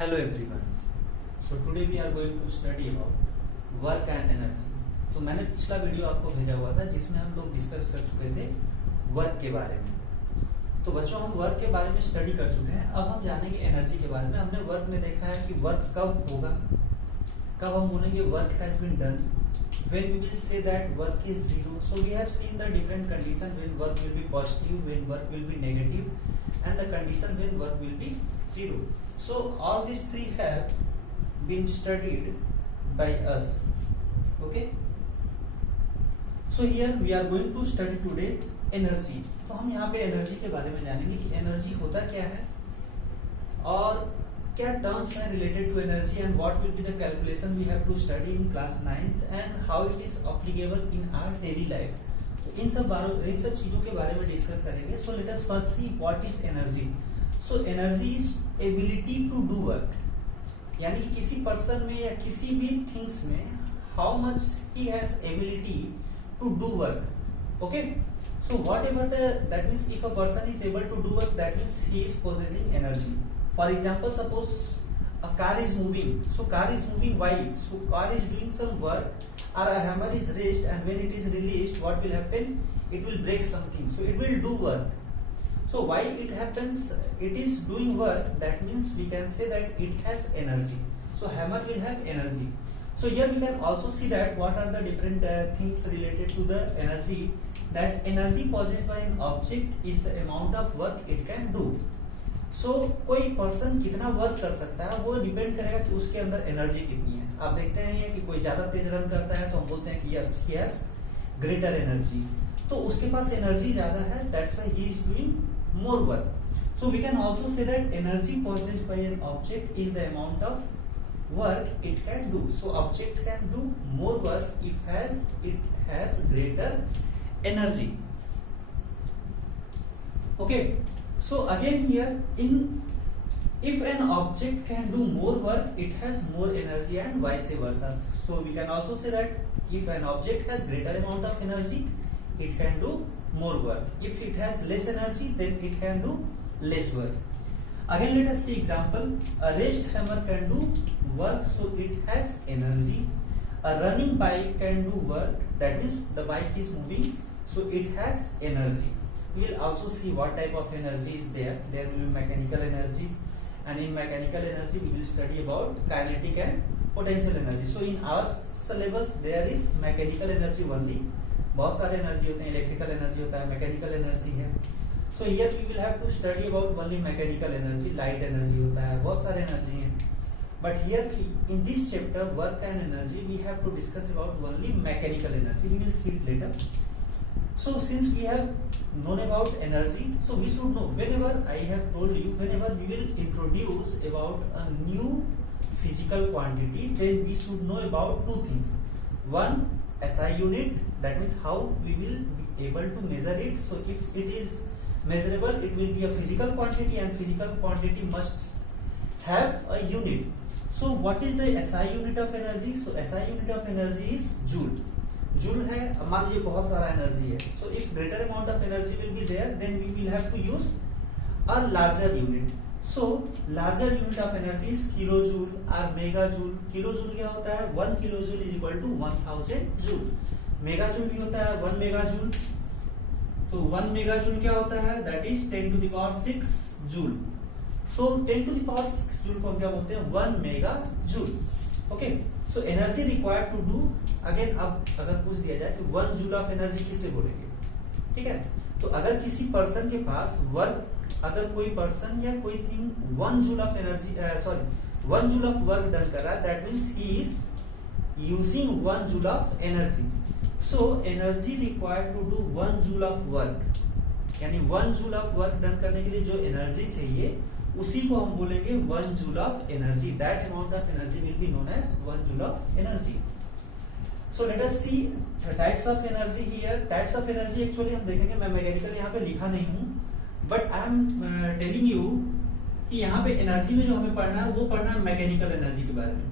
Hello everyone. So today we are going to study about work and energy. तो मैंने पिछला video आपको भेजा हुआ था जिसमें हम लोग डिस्कस कर चुके थे वर्क के बारे में. तो बच्चों हम वर्क के बारे में स्टडी कर चुके हैं. अब हम जानेंगे एनर्जी के बारे में. हमने वर्क में देखा है कि वर्क कब होगा, कब हम बोलेंगे work has been done, when we will say that work is zero. So we have seen the different condition when work will be positive, when work will be negative, and the condition when work will be zero. So all these three have been studied by us. Okay. So here we are going to study today energy. तो हम यहाँ पे energy के बारे में जानेंगे कि energy होता क्या है और क्या टर्म्स हैं related to energy and what will be the calculation we have to study in class 9th and how it is applicable in our daily life. तो इन सब चीजों के बारे में डिस्कस करेंगे. So let us first see what is energy. So energy is ability to do work, यानी कि किसी पर्सन में या किसी भी थिंग्स में how much he has ability to do work. Okay. So whatever that means if a person is able to do work, that means he is possessing energy. For example, suppose a car is moving. So car is moving. Why? So car is doing some work, or a hammer is raised, and when it is released, what will happen? It will break something. So it will do work. So why it happens? It is doing work. That means we can say that it has energy. So hammer will have energy. So here we can also see that what are the different things related to the energy. That energy possessed by an object is the amount of work it can do. So कोई person कितना work कर सकता है वो depend करेगा कि उसके अंदर एनर्जी कितनी है. आप देखते हैं कि कोई ज्यादा तेज रन करता है तो हम बोलते हैं कि yes he has greater energy. तो उसके पास एनर्जी ज्यादा है, that's why he is doing more work. So we can also say that energy possessed by an object is the amount of work it can do. So object can do more work if it has greater energy. Okay. So again here if an object can do more work, it has more energy and vice versa. So we can also say that if an object has greater amount of energy, it can do more work. If it has less energy, then it can do less work. Again let us see example. A raised hammer can do work, so it has energy. A running bike can do work, that means the bike is moving, so it has energy. We will also see what type of energy is there. There will be mechanical energy, and in mechanical energy we will study about kinetic and potential energy. So in our syllabus there is mechanical energy only. बहुत सारे energy होते हैं, electrical energy होता है, mechanical energy है. So here we will have to study about only mechanical energy. Light energy होता है, बहुत सारे एनर्जी हैं. But here in this chapter work and energy we have to discuss about only mechanical energy. We will see it later. So since we have known about energy, so we should know, whenever I have told you, whenever we will introduce about a new physical quantity, then we should know about two things. One, SI unit, that means how we will be able to measure it. So if it is measurable, it will be a physical quantity, and physical quantity must have a unit. So what is the SI unit of energy? So SI unit of energy is joule. Joule है, मान लीजिए बहुत सारा energy है. So if greater amount of energy will be there, then we will have to use a larger unit. So larger unit of energy is kilojoule और megajoule. Kilojoule क्या होता है? 1 kilojoule is equal to 1000 joule. Megajoule भी होता है 1 mega joule. तो 1 mega joule क्या होता है? That is 10 to the power 6 joule. So 10 to the power 6 joule को हम क्या बोलते हैं? 1 mega joule. Okay. So energy required to do, again अब अगर पूछ दिया जाए कि 1 जूल ऑफ एनर्जी किससे बोलेंगे? ठीक है. तो अगर किसी पर्सन के पास वर्क, अगर कोई पर्सन या कोई thing 1 joule of energy 1 joule of work done कर रहा है, that means he is using 1 joule of energy. So energy required to do 1 joule of work, यानी 1 जूल ऑफ वर्क डन करने के लिए जो एनर्जी चाहिए उसी को हम बोलेंगे 1 joule of energy. That amount of energy will be known as 1 joule of energy. So let us see the types of energy here. Types of energy actually हम देखेंगे. मैं मैकेनिकल यहाँ पे लिखा नहीं हूँ, but I am telling you कि यहाँ पे एनर्जी में जो हमें पढ़ना है वो पढ़ना है मैकेनिकल एनर्जी के बारे में.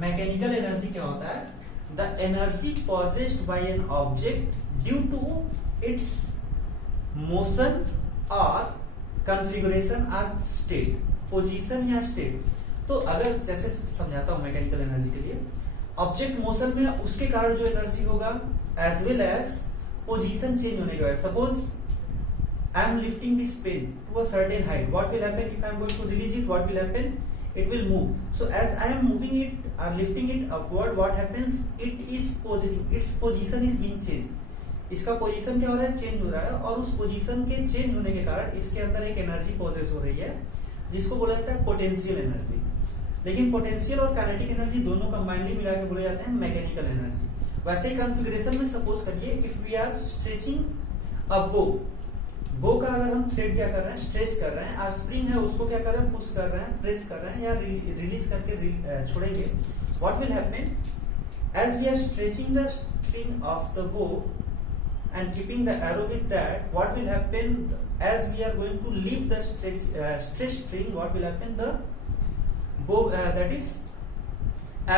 मैकेनिकल एनर्जी क्या होता है? The energy possessed by an object due to its motion और कॉन्फ़िगरेशन और स्टेट, पोजीशन या स्टेट। तो अगर जैसे समझाता हूं मैकेनिकल एनर्जी के लिए, ऑब्जेक्ट मोशन में उसके कारण जो एनर्जी होगा as well as position change होने के बाद। Suppose I am lifting this pen to a certain height. What will happen if I am going to release it? What will happen? It will move. So as I am moving it or lifting it upward, what happens? It is position. Its position is being changed. इसका position क्या हो रहा है? Change हो रहा है, और उस पोजीशन के चेंज होने के कारण इसके अंदर एक एनर्जी प्रोसेस हो रही है जिसको बोला जाता है पोटेंशियल एनर्जी। लेकिन पोटेंशियल और काइनेटिक एनर्जी दोनों कंबाइनली मिला के बोले जाते हैं मैकेनिकल एनर्जी। वैसे ही कॉन्फ़िगरेशन में सपोज करिए इफ वी आर स्ट्रेचिंग अ बो का अगर हम थ्रेड क्या कर रहे हैं, स्ट्रेच कर रहे हैं, और स्प्रिंग है उसको क्या कर रहे हैं, पुश कर रहे हैं, प्रेस कर रहे हैं या रिलीज करके छोड़ेंगे। What will happen as we are stretching the string of the bow and keeping the arrow with that, what will happen as we are going to leave the stretch string, what will happen, the bow that is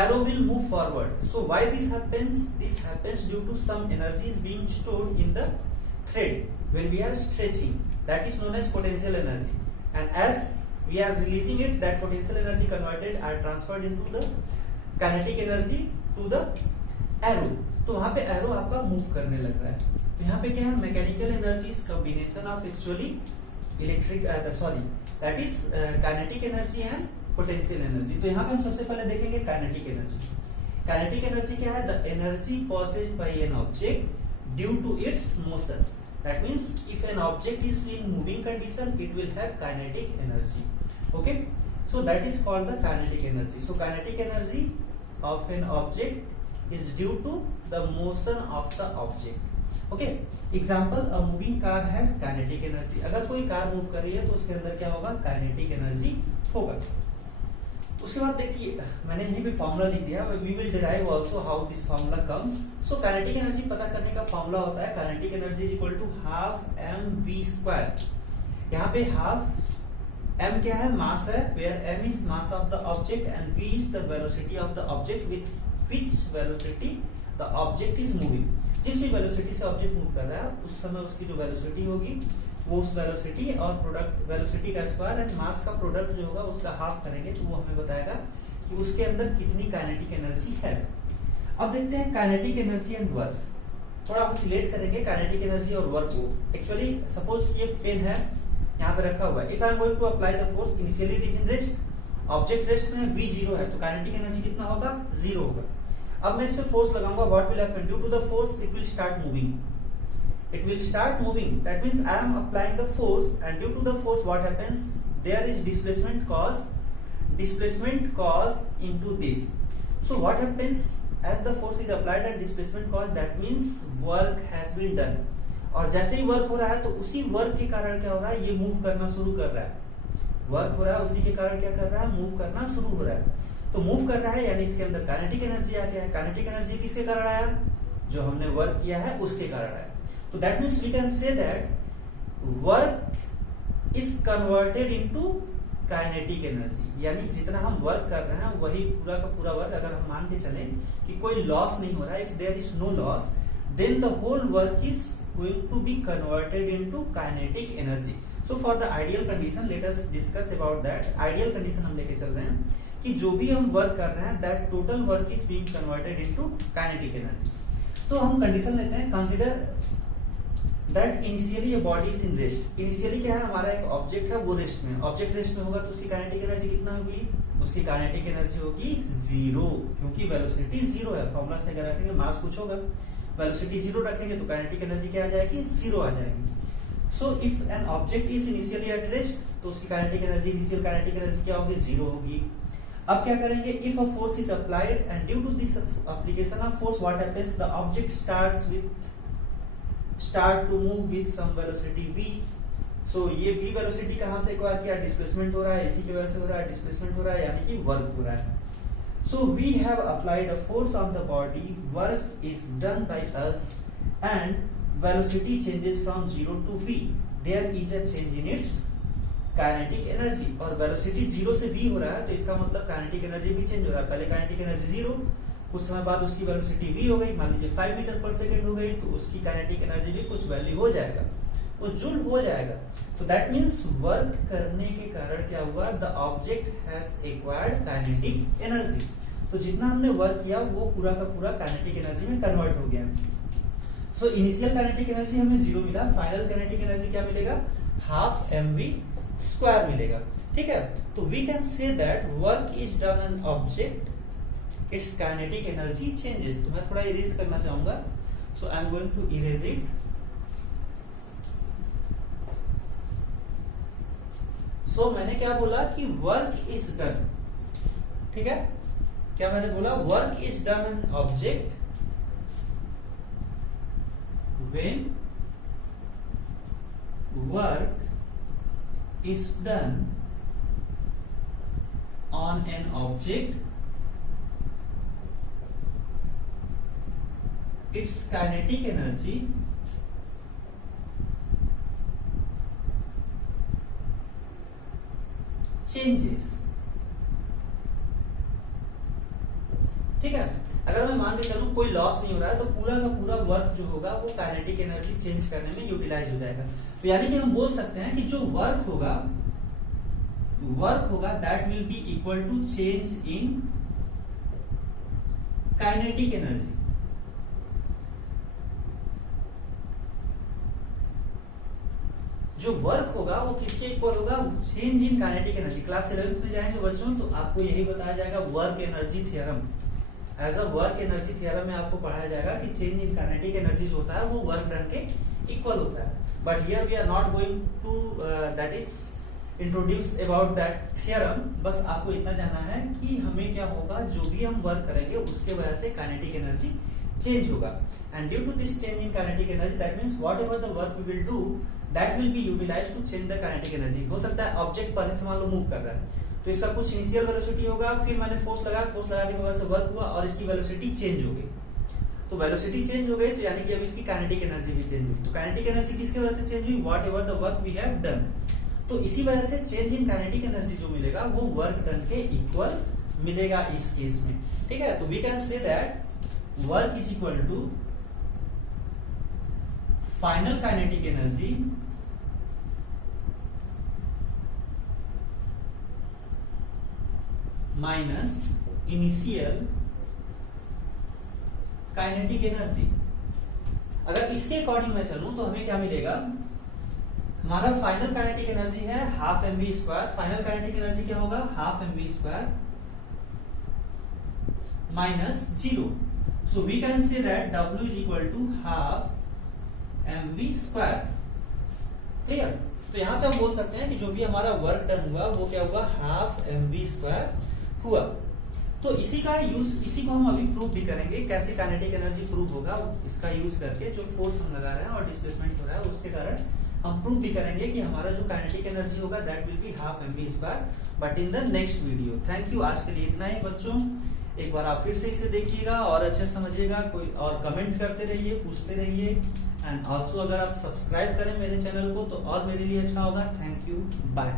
arrow will move forward. So why this happens? This happens due to some energy is being stored in the thread when we are stretching, that is known as potential energy, and as we are releasing it, that potential energy converted are transferred into the kinetic energy to the arrow। तो वहां पे arrow आपका move करने लग रहा है। तो यहाँ पे क्या है, mechanical energy is combination of actually electric that is kinetic energy and potential energy. तो यहाँ पे हम सबसे पहले देखेंगे काइनेटिक एनर्जी। काइनेटिक एनर्जी क्या है? The energy possessed by an object due to its motion. That means if an object is in moving condition it will have kinetic energy. Okay, so that is called the kinetic energy. So kinetic energy of an object is due to the motion of the object. Okay, example, a moving car has kinetic energy. अगर कोई car move कर रही है तो उसके अंदर क्या होगा, काइनेटिक एनर्जी होगा। उसके बाद देखिए मैंने यहीं पे फॉर्मूला लिख दिया, we will derive also how this formula comes. So kinetic energy पता करने का फॉर्मूला होता है kinetic energy is equal to half mv²। यहाँ पे हाफ m क्या है, मास है, where m is mass of the object and v is the velocity of the object with which velocity the object is moving। जिस भी velocity से object move कर रहा है उस समय उसकी जो वेलोसिटी होगी वो उस वेलोसिटी और प्रोडक्ट वेलोसिटी का स्क्वायर एंड मास का प्रोडक्ट जो होगा उसका हाफ करेंगे तो वो हमें बताएगा कि उसके अंदर कितनी काइनेटिक एनर्जी है। अब देखते हैं काइनेटिक एनर्जी एंड वर्क। थोड़ा हम रिलेट करेंगे काइनेटिक एनर्जी और वर्क को। एक्चुअली सपोज ये पेन है यहाँ पे रखा हुआ है, if I am going to apply the force, initially it is in rest, object rest में v 0 है तो काइनेटिक एनर्जी कितना होगा, 0 होगा। अब मैं इस पे फोर्स लगाऊंगा, what will happen, due to the force it will start moving, it will start moving, that means I am applying the force and due to the force what happens, there is displacement cause into this। So what happens as the force is applied and displacement cause, that means work has been done। और जैसे ही work हो रहा है तो उसी work के कारण क्या हो रहा है, ये मूव करना शुरू कर रहा है। वर्क हो रहा है उसी के कारण क्या कर रहा है, मूव करना शुरू हो रहा है। तो मूव कर रहा है यानी इसके अंदर काइनेटिक एनर्जी आ गया है। काइनेटिक एनर्जी किसके कारण आया, जो हमने वर्क किया है उसके कारण आया। तो that means we can say that work is converted into kinetic energy, यानी जितना हम वर्क कर रहे हैं वही पूरा का पूरा वर्क, अगर हम मान के चलें कि कोई लॉस नहीं हो रहा है, if there is no loss, then the whole work is going to be converted into kinetic energy. So for the ideal condition let us discuss about that. Ideal condition हम लेके चल रहे हैं कि जो भी हम वर्क कर रहे हैं that total work is being converted into kinetic energy. तो हम कंडीशन लेते हैं, consider that initially a body is in rest। Initially क्या है, हमारा एक ऑब्जेक्ट है वो रेस्ट में, ऑब्जेक्ट रेस्ट में होगा तो उसकी काइनेटिक एनर्जी कितना होगी, उसकी काइनेटिक एनर्जी होगी 0, क्योंकि वेलोसिटी 0 है। फॉर्मूला से अगर रखेंगे मास कुछ होगा, वेलोसिटी 0 रखेंगे तो काइनेटिक एनर्जी क्या आ जाएगी, 0 आ जाएगी। So if an object is initially at rest तो उसकी kinetic energy, initial kinetic energy क्या होगी, 0 होगी। अब क्या करेंगे, if a force is applied and due to this application of force what happens, the object start to move with some velocity v। so ये v velocity कहां से acquire किया, डिस्प्लेसमेंट हो रहा है, इसी की वजह से हो रहा है, डिस्प्लेसमेंट हो रहा है यानी कि वर्क हो रहा है। so we have applied a force on the body, work is done by us and velocity changes from 0 to v, there is a change in its kinetic energy। और वेलोसिटी 0 से v हो रहा है तो इसका मतलब काइनेटिक एनर्जी भी change हो रहा है। पहले काइनेटिक एनर्जी 0, कुछ समय बाद उसकी वेलोसिटी v हो गई, मान लीजिए 5 मीटर पर सेकंड हो गई तो उसकी काइनेटिक एनर्जी भी कुछ वैल्यू हो जाएगा। वो जूल हो जाएगा। तो दैट मीन्स वर्क करने के कारण क्या हुआ, the object has acquired kinetic energy. तो जितना हमने वर्क किया वो पूरा का पूरा काइनेटिक एनर्जी में कन्वर्ट हो गया। सो इनिशियल काइनेटिक एनर्जी हमें 0 मिला, फाइनल काइनेटिक एनर्जी क्या मिलेगा, हाफ mv² मिलेगा। ठीक है, तो we can say that work is done on object, its kinetic energy changes. तो मैं थोड़ा इरेज करना चाहूंगा, so I am going to erase it. सो मैंने क्या बोला कि वर्क इज डन, ठीक है, क्या मैंने बोला, work is done on object when work is done on an object, its kinetic energy changes। ठीक है, अगर मैं मान के चलूं कोई लॉस नहीं हो रहा है तो पूरा का पूरा वर्क जो होगा वो काइनेटिक एनर्जी चेंज करने में यूटिलाइज हो जाएगा। तो यानी कि हम बोल सकते हैं कि जो वर्क होगा that will be equal to change in kinetic energy. जो वर्क होगा वो किसके इक्वल होगा, change in kinetic energy. Class 11th में जाएंगे बच्चों तो आपको यही बताया जाएगा, work energy theorem. As a work energy theorem में आपको पढ़ाया जाएगा कि चेंज इन काइनेटिक एनर्जी जो होता है वो वर्क डन के इक्वल होता है। But here we are not going to that is introduce about that theorem. बस आपको इतना जानना है कि हमें क्या होगा, जो भी हम वर्क करेंगे उसके वजह से काइनेटिक एनर्जी चेंज होगा। And due to this change in kinetic energy that means whatever the work we will do that will be utilized to change the kinetic energy. हो सकता है ऑब्जेक्ट पहले से मान लो मूव कर रहा है तो इसका कुछ इनिशियल वेलोसिटी होगा, फिर मैंने फोर्स लगाया, फोर्स लगाने की वजह से वर्क हुआ और इसकी वेलोसिटी चेंज हो गई। तो वेलोसिटी चेंज हो गई तो यानी कि अब इसकी काइनेटिक एनर्जी भी चेंज हुई। तो काइनेटिक एनर्जी किसकी वजह से चेंज हुई, whatever the work we have done. तो इसी वजह से चेंज इन काइनेटिक एनर्जी जो मिलेगा वो वर्क डन के इक्वल मिलेगा इस केस में। ठीक है, तो we can say that work is equal to final kinetic energy minus initial kinetic energy. अगर इसके अकॉर्डिंग मैं चलूं तो हमें क्या मिलेगा, हमारा फाइनल काइनेटिक एनर्जी है half mv²। Final kinetic energy क्या होगा, half mv² minus 0। So we can say that w is equal to half mv²। Clear, तो यहां से हम बोल सकते हैं कि जो भी हमारा वर्क डन हुआ वो क्या हुआ, हाफ mv² हुआ। तो इसी को हम अभी प्रूव भी करेंगे। कैसे काइनेटिक एनर्जी प्रूव होगा, इसका यूज करके जो फोर्स हम लगा रहे हैं और डिस्प्लेसमेंट हो रहा है उसके कारण हम प्रूव भी करेंगे कि हमारा जो काइनेटिक एनर्जी होगा that will be half mv², but in the next video. Thank you, आज के लिए इतना ही बच्चों। एक बार आप फिर से इसे देखिएगा और अच्छे समझिएगा, कोई और कमेंट करते रहिए, पूछते रहिए। एंड ऑल्सो अगर आप सब्सक्राइब करें मेरे चैनल को तो और मेरे लिए अच्छा होगा। Thank you, bye.